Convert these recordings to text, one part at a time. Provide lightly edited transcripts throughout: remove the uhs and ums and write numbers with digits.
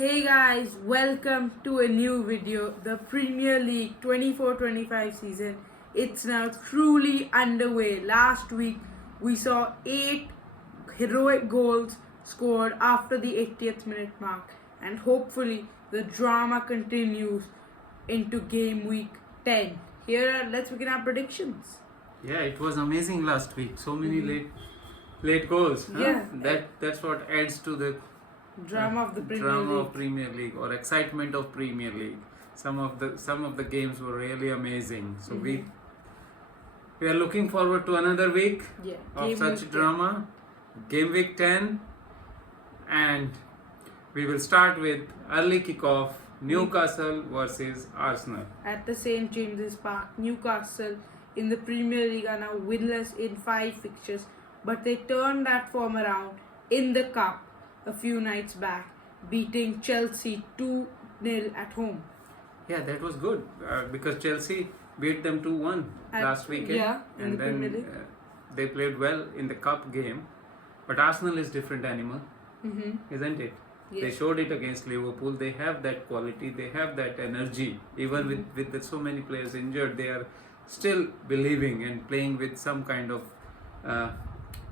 Hey guys, welcome to a new video. The Premier League 24-25 season. It's now truly underway. Last week we saw 8 heroic goals scored after the 80th minute mark, and hopefully the drama continues into game week 10. Let's begin our predictions. Yeah, it was amazing last week. So many late goals. Huh? Yeah. That's what adds to the Drama of the Premier drama League. of Premier League or excitement of Premier League. Some of the games were really amazing. So we are looking forward to another week Yeah, of game such week 10. drama. Game week 10, and we will start with early kickoff. Newcastle versus Arsenal. At the St James's Park, Newcastle in the Premier League are now winless in 5 fixtures, but they turned that form around in the Cup a few nights back, beating Chelsea 2-0 at home. Yeah, that was good because Chelsea beat them 2-1 last weekend. Yeah, in and the then Premier League. they played well in the cup game. But Arsenal is different animal, isn't it? Yes. They showed it against Liverpool. They have that quality. They have that energy. Even with so many players injured, they are still believing and playing with some kind of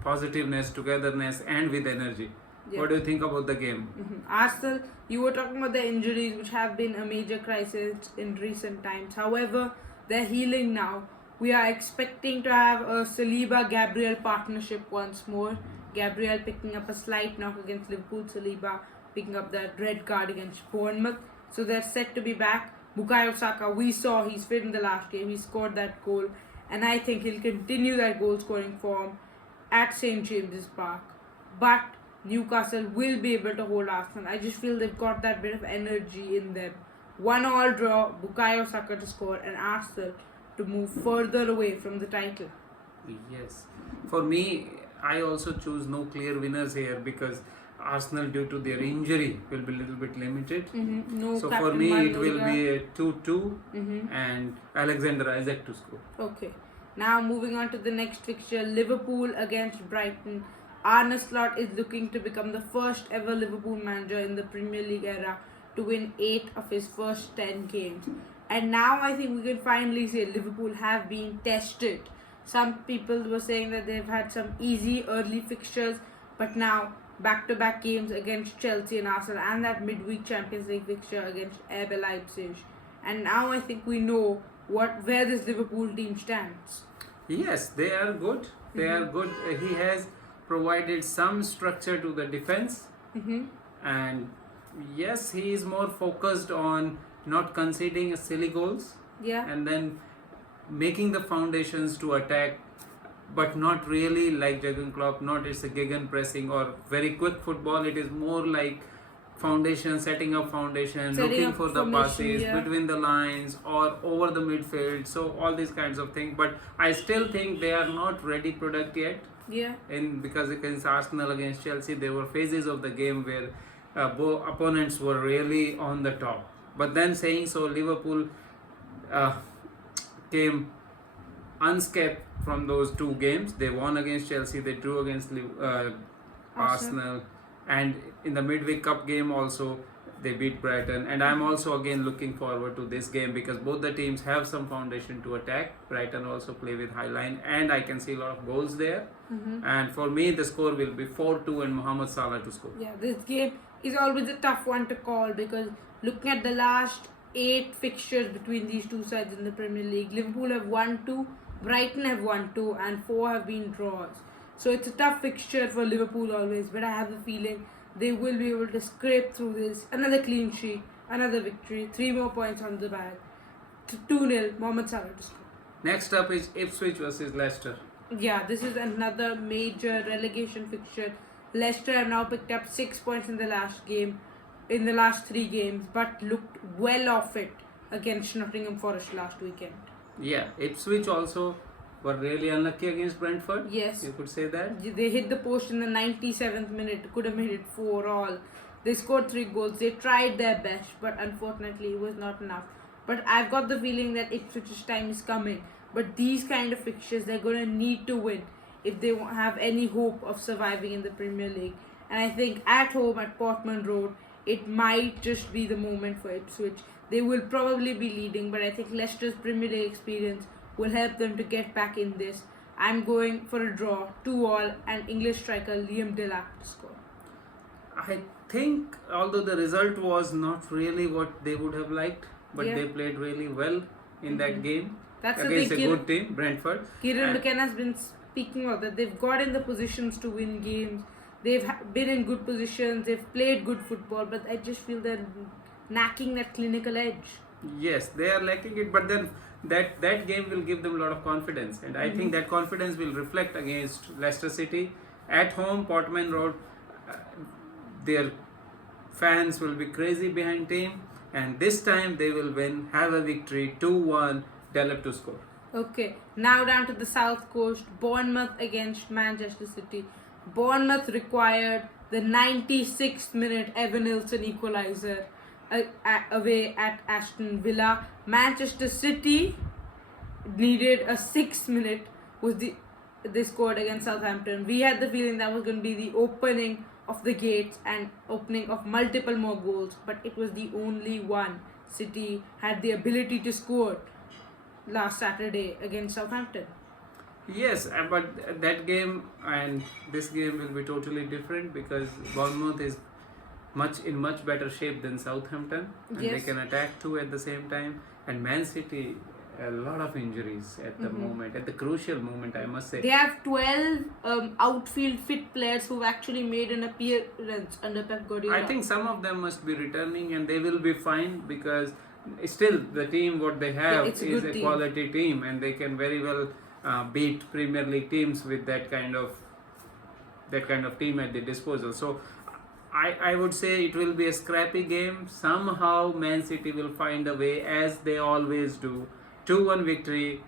positiveness, togetherness, and with energy. Yeah. What do you think about the game? Arsenal, you were talking about the injuries, which have been a major crisis in recent times. However, they're healing now. We are expecting to have a Saliba-Gabriel partnership once more. Gabriel picking up a slight knock against Liverpool, Saliba picking up that red card against Bournemouth. So they're set to be back. Bukayo Saka, we saw he's fit in the last game. He scored that goal. And I think he'll continue that goal-scoring form at St. James's Park. But Newcastle will be able to hold Arsenal. I just feel they've got that bit of energy in them. 1-1 draw, Bukayo Saka to score, and Arsenal to move further away from the title. Yes. For me, I also choose no clear winners here because Arsenal, due to their injury, will be a little bit limited. No So Captain for me, it will Maldoja. be a 2-2 and Alexander Isaac to score. Okay. Now moving on to the next fixture, Liverpool against Brighton. Arne Slot is looking to become the first ever Liverpool manager in the Premier League era to win 8 of his first 10 games. And now I think we can finally say Liverpool have been tested. Some people were saying that they've had some easy early fixtures, but now back-to-back games against Chelsea and Arsenal and that midweek Champions League fixture against RB Leipzig. And now I think we know where this Liverpool team stands. Yes, they are good. They are good. He has provided some structure to the defense, and yes, he is more focused on not conceding silly goals. Yeah. And then making the foundations to attack, but not really like Jurgen Klopp. Not it's a gegen pressing or very quick football. It is more like foundation, setting up foundation, looking up for the formation, passes yeah. between the lines or over the midfield. So all these kinds of things. But I still think they are not ready product yet. Yeah. Because against Arsenal, against Chelsea, there were phases of the game where both opponents were really on the top. But then saying so, Liverpool came unscathed from those 2 games. They won against Chelsea, they drew against Arsenal, and in the midweek cup game also they beat Brighton. And I'm also again looking forward to this game because both the teams have some foundation to attack. Brighton also play with high line, and I can see a lot of goals there. And for me, the score will be 4-2 and Mohamed Salah to score. Yeah, this game is always a tough one to call because looking at the last 8 fixtures between these two sides in the Premier League, Liverpool have won 2, Brighton have won 2, and 4 have been draws. So it's a tough fixture for Liverpool always, but I have a feeling they will be able to scrape through this. Another clean sheet, another victory, 3 more points on the bag. 2-0, Mohamed Salah to score. Next up is Ipswich versus Leicester. Yeah, this is another major relegation fixture. Leicester have now picked up 6 points in the last 3 games, but looked well off it against Nottingham Forest last weekend. Yeah, Ipswich also were really unlucky against Brentford. Yes. You could say that. They hit the post in the 97th minute, could have made it 4-all. They scored 3 goals. They tried their best, but unfortunately it was not enough. But I've got the feeling that Ipswich's time is coming. But these kind of fixtures, they're going to need to win if they won't have any hope of surviving in the Premier League. And I think at home at Portman Road, it might just be the moment for Ipswich. They will probably be leading, but I think Leicester's Premier League experience will help them to get back in this. I'm going for a draw, 2-2, and English striker Liam Delap to score. I think, although the result was not really what they would have liked, but Yeah. they played really well in that game That's the against a thing. good team, Brentford. Kieran And- McKenna has been speaking about that. They've got in the positions to win games. They've been in good positions. They've played good football, but I just feel they're lacking that clinical edge. Yes, they are lacking it, but then that game will give them a lot of confidence, and I think that confidence will reflect against Leicester City at home, Portman Road. Uh, their fans will be crazy behind team, and this time they will win, have a victory, 2-1, Delap to score. Okay, now down to the South Coast. Bournemouth against Manchester City. Bournemouth required the 96th minute Evan Nilsson equaliser away at Aston Villa. Manchester City needed a 6th minute they scored against Southampton. We had the feeling that was going to be the opening of the gates and opening of multiple more goals, but it was the only one. City had the ability to score last Saturday against Southampton. Yes, but that game and this game will be totally different because Bournemouth is in much better shape than Southampton, and Yes. they can attack too at the same time. And Man City, a lot of injuries at the moment, at the crucial moment, I must say. They have 12 outfield fit players who've actually made an appearance under Pep Guardiola. I think some of them must be returning, and they will be fine because still the team what they have it's a is good a team. quality team, and they can very well beat Premier League teams with that kind of team at their disposal. So I would say it will be a scrappy game. Somehow Man City will find a way, as they always do. 2-1 victory,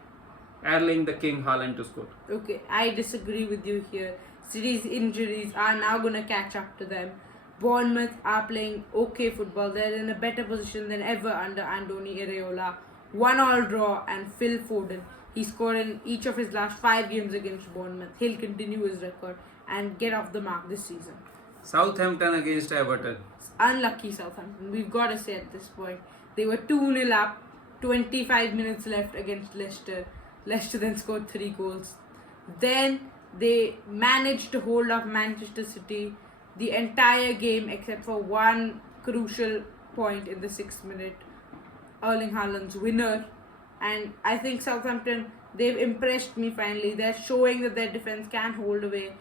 Erling the King Haaland to score. Okay, I disagree with you here. City's injuries are now going to catch up to them. Bournemouth are playing okay football. They're in a better position than ever under Andoni Iraola. 1-1 draw, and Phil Foden. He scored in each of his last 5 games against Bournemouth. He'll continue his record and get off the mark this season. Southampton against Everton. Unlucky Southampton, we've got to say at this point. They were 2-0 up, 25 minutes left against Leicester. Leicester then scored 3 goals. Then they managed to hold off Manchester City the entire game except for one crucial point in the 6th minute. Erling Haaland's winner. And I think Southampton, they've impressed me finally. They're showing that their defense can hold away.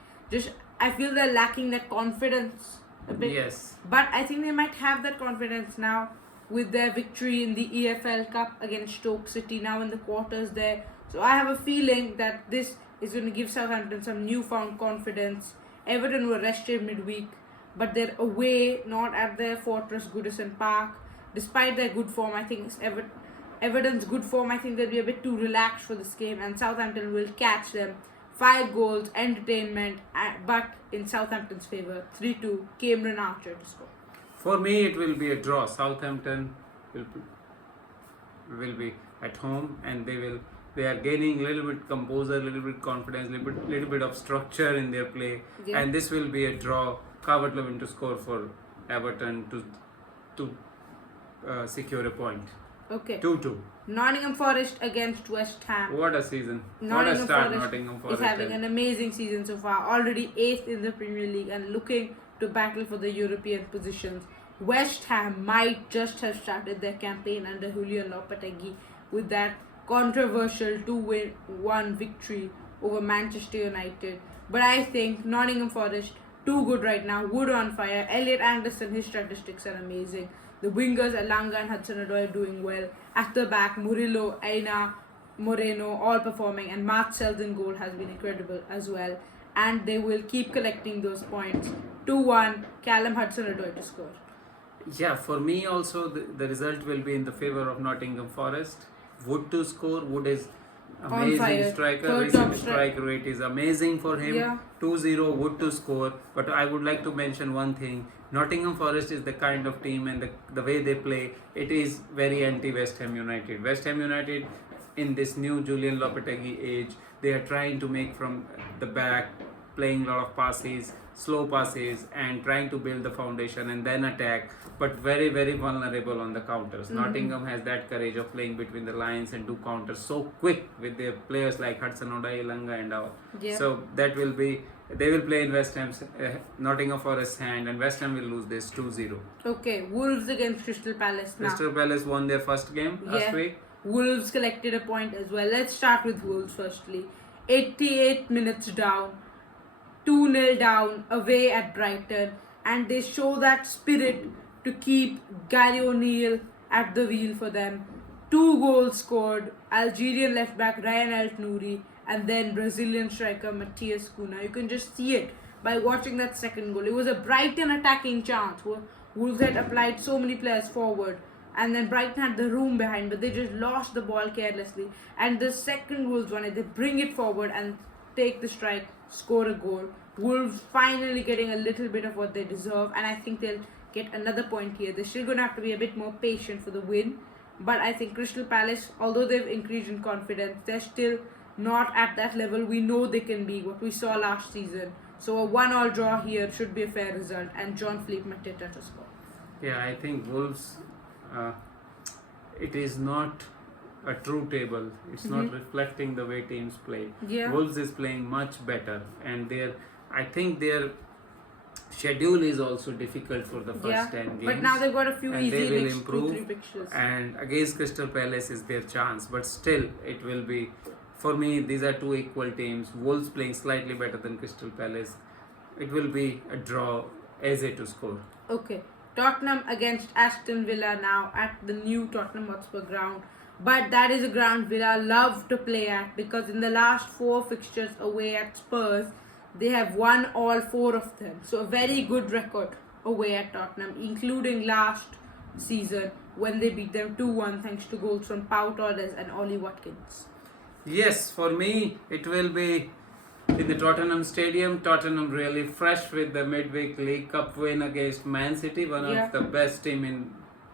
I feel they're lacking that confidence a bit. Yes. But I think they might have that confidence now with their victory in the EFL Cup against Stoke City, now in the quarters there. So I have a feeling that this is going to give Southampton some newfound confidence. Everton were rested midweek, but they're away, not at their fortress Goodison Park. Despite their good form, I think Everton's good form, I think they'll be a bit too relaxed for this game, and Southampton will catch them. 5 goals, entertainment, but in Southampton's favour. 3-2, Cameron Archer to score. For me, it will be a draw. Southampton will be at home, and they are gaining a little bit composure, a little bit confidence, little bit of structure in their play, Yeah. and this will be a draw. Calvert-Lewin to score for Everton to secure a point. Okay. 2-2. Nottingham Forest against West Ham. What a season! What a Nottingham start Forest Nottingham Forest is having has. an amazing season so far, already 8th in the Premier League and looking to battle for the European positions. West Ham might just have started their campaign under Julian Lopetegui with that controversial 2-1 victory over Manchester United. But I think Nottingham Forest, too good right now. Wood on fire. Elliot Anderson, his statistics are amazing. The wingers Elanga and Hudson-Odoi are doing well. At the back, Murillo, Aina, Moreno all performing, and Mark Selden goal has been incredible as well. And they will keep collecting those points. 2-1, Callum Hudson-Odoi to score. Yeah, for me also the result will be in the favour of Nottingham Forest. Wood to score. Wood is On amazing fire. striker. Third top Recent strike rate is amazing for him. Yeah. 2-0 Wood to score. But I would like to mention one thing. Nottingham Forest is the kind of team, and the way they play, it is very anti-West Ham United. West Ham United, in this new Julian Lopetegui age, they are trying to make from the back, playing a lot of passes, slow passes and trying to build the foundation and then attack, but very, very vulnerable on the counters. Nottingham has that courage of playing between the lines and do counters so quick with their players like Hudson Odoi, Ilanga and all. Yeah. So that will be, they will play in West Ham's, Nottingham Forest's hand, and West Ham will lose this 2-0. Okay, Wolves against Crystal Palace now. Crystal Palace won their first game last week. Wolves collected a point as well. Let's start with Wolves firstly. 88 minutes down, 2-0 down away at Brighton, and they show that spirit to keep Gary O'Neill at the wheel for them. 2 goals scored, Algerian left back Ryan El-Nouri and then Brazilian striker Matthias Cunha. You can just see it by watching that second goal. It was a Brighton attacking chance. Wolves had applied so many players forward, and then Brighton had the room behind, but they just lost the ball carelessly. And the second Wolves one, they bring it forward and take the strike, score a goal. Wolves finally getting a little bit of what they deserve, and I think they'll get another point here. They're still going to have to be a bit more patient for the win, but I think Crystal Palace, although they've increased in confidence, they're still not at that level we know they can be, what we saw last season. So a 1-1 draw here should be a fair result, and Jean-Philippe Mateta to score. Yeah, I think Wolves, it is not a true table. It's not reflecting the way teams play. Yeah. Wolves is playing much better, and I think their schedule is also difficult for the first 10 games. But now they've got a few and easy they will next improve. 2-3 fixtures. And against Crystal Palace is their chance, but still it will be, for me, these are two equal teams. Wolves playing slightly better than Crystal Palace. It will be a draw, Eze to score. Okay, Tottenham against Aston Villa now at the new Tottenham Hotspur ground. But that is a ground Villa love to play at, because in the last 4 fixtures away at Spurs, they have won all 4 of them. So a very good record away at Tottenham, including last season when they beat them 2-1 thanks to goals from Pau Torres and Ollie Watkins. Yes, for me, it will be in the Tottenham Stadium. Tottenham really fresh with the midweek League Cup win against Man City, one of the best team in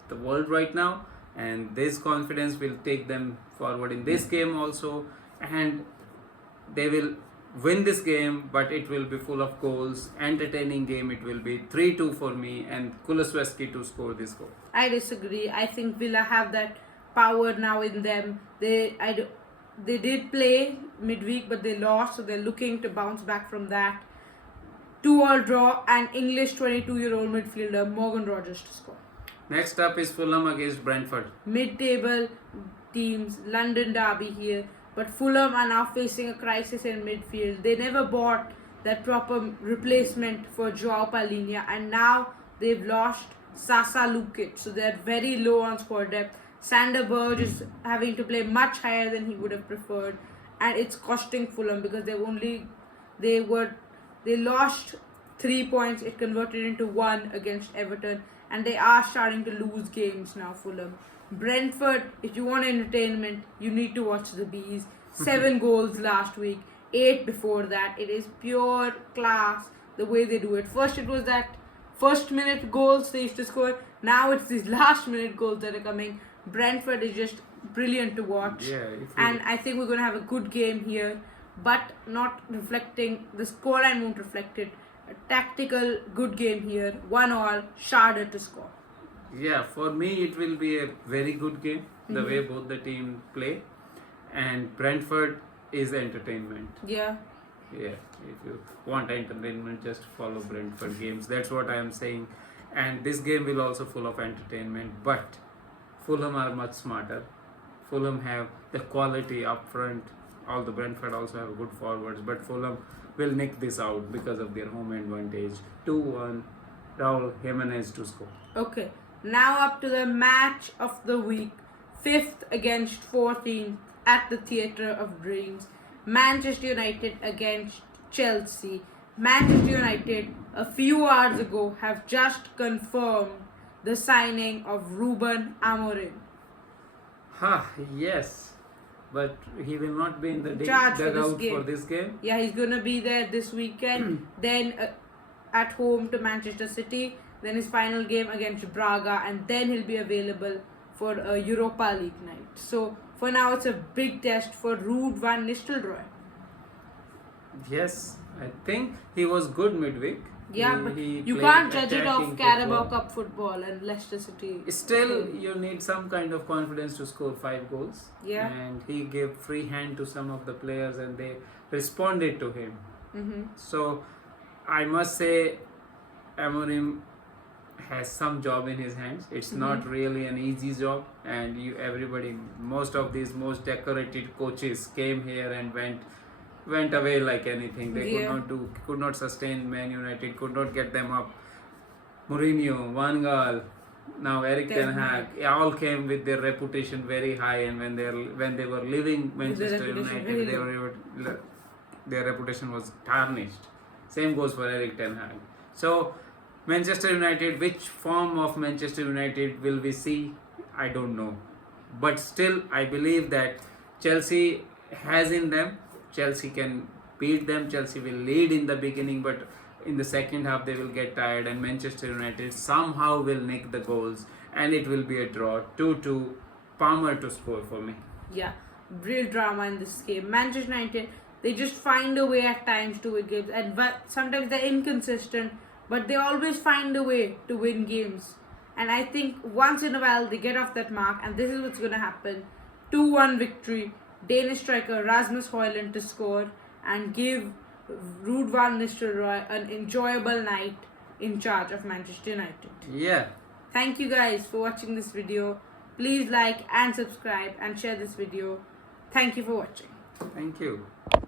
the world right now. And this confidence will take them forward in this game also. And they will win this game, but it will be full of goals. Entertaining game. It will be 3-2 for me, and Kulusevski to score this goal. I disagree. I think Villa have that power now in them. They did play midweek, but they lost, so they're looking to bounce back from that. 2-2 draw, and English 22-year-old midfielder Morgan Rogers to score. Next up is Fulham against Brentford. Mid-table teams, London derby here, but Fulham are now facing a crisis in midfield. They never bought that proper replacement for Joao Palhinha, and now they've lost Sasa Lukic, so they're very low on squad depth. Sander Berge is having to play much higher than he would have preferred, and it's costing Fulham because they lost 3 points. It converted into 1 against Everton, and they are starting to lose games now, Fulham. Brentford, if you want entertainment, you need to watch the Bees. 7 goals last week, 8 before that. It is pure class the way they do it. First it was that first minute goals they used to score. Now it's these last minute goals that are coming. Brentford is just brilliant to watch. And I think we're going to have a good game here, but not reflecting, the scoreline won't reflect it. A tactical good game here, 1-1, Sharda to score. Yeah, for me it will be a very good game, the way both the teams play, and Brentford is entertainment. Yeah, if you want entertainment, just follow Brentford games. That's what I am saying, and this game will also full of entertainment, but Fulham are much smarter. Fulham have the quality up front. All the Brentford also have good forwards, but Fulham will nick this out because of their home advantage. 2-1, Raul Jimenez to score. Okay, now up to the match of the week. 5th against 14th at the Theatre of Dreams. Manchester United against Chelsea. Manchester United a few hours ago have just confirmed the signing of Ruben Amorim. Yes. But he will not be in the dugout for this game. Yeah, he's going to be there this weekend. Then at home to Manchester City. Then his final game against Braga. And then he'll be available for a Europa League night. So for now, it's a big test for Ruud van Nistelrooy. Yes, I think he was good midweek. Yeah, but he you played can't judge it off attacking Carabao football. Cup football and Leicester City. Still, you need some kind of confidence to score 5 goals. Yeah. And he gave free hand to some of the players, and they responded to him. Mm-hmm. So, I must say, Amorim has some job in his hands. It's not really an easy job, and most of these most decorated coaches came here and went away like anything. They Yeah. could not sustain Man United, could not get them up. Mourinho, Van Gaal, now Eric Ten Hag, all came with their reputation very high, and when they were leaving Manchester reputation very United, their reputation was tarnished. Same goes for Eric Ten Hag. So Manchester United, which form of Manchester United will we see? I don't know. But still, I believe that Chelsea has in them. Chelsea can beat them. Chelsea will lead in the beginning, but in the second half they will get tired, and Manchester United somehow will nick the goals, and it will be a draw. 2-2. Palmer to score for me. Yeah, real drama in this game. Manchester United, they just find a way at times to win games, and sometimes they're inconsistent, but they always find a way to win games. And I think once in a while they get off that mark, and this is what's going to happen. 2-1 victory. Danish striker Rasmus Højlund to score and give Ruud van Nistelrooy an enjoyable night in charge of Manchester United. Yeah. Thank you guys for watching this video. Please like and subscribe and share this video. Thank you for watching. Thank you.